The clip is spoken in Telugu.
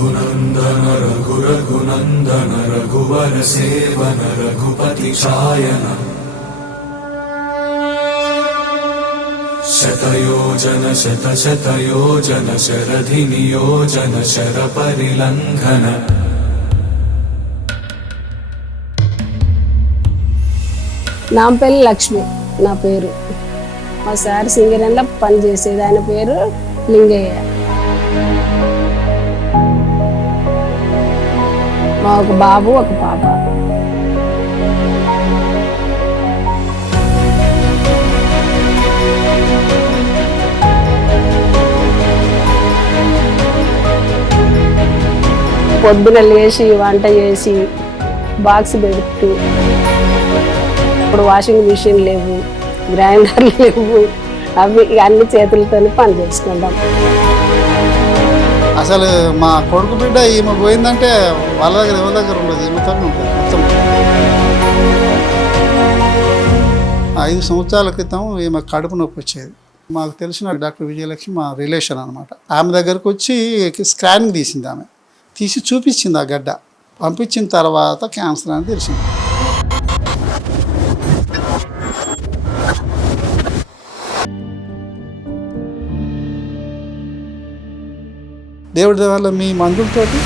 రఘునందన రఘునందన రఘువర సేవన రఘుపతి ఛాయన శతయోజన శతశతయోజన శరధి నియోజన శర పరిలంఘన. నాంపల్లి లక్ష్మి నా పేరు. మా సార్ సింగరేణిలో పనిచేసేది. ఆయన పేరు లింగయ్య. మా ఒక బాబు ఒక పాప. పొద్దున లేచి వంట చేసి బాక్స్ పెడుతూ, ఇప్పుడు వాషింగ్ మిషన్ లేవు, గ్రైండర్లు లేవు, అవి అన్ని చేతులతోనే పని చేసుకుంటాం. అసలు మా కొడుకు బిడ్డ ఈమె పోయిందంటే వాళ్ళ దగ్గర ఎవరి దగ్గర ఉండదు, ఈమెతో ఉంటుంది మొత్తం. 5 సంవత్సరాల క్రితం ఈమె కడుపు నొప్పి వచ్చేది. మాకు తెలిసిన డాక్టర్ విజయలక్ష్మి మా రిలేషన్ అనమాట. ఆమె దగ్గరకు వచ్చి స్కానింగ్ తీసింది. ఆమె తీసి చూపించింది ఆ గడ్డ. పంపించిన తర్వాత క్యాన్సర్ అని తెలిసింది. దేవుడి వల్ల మీ మందులతోటి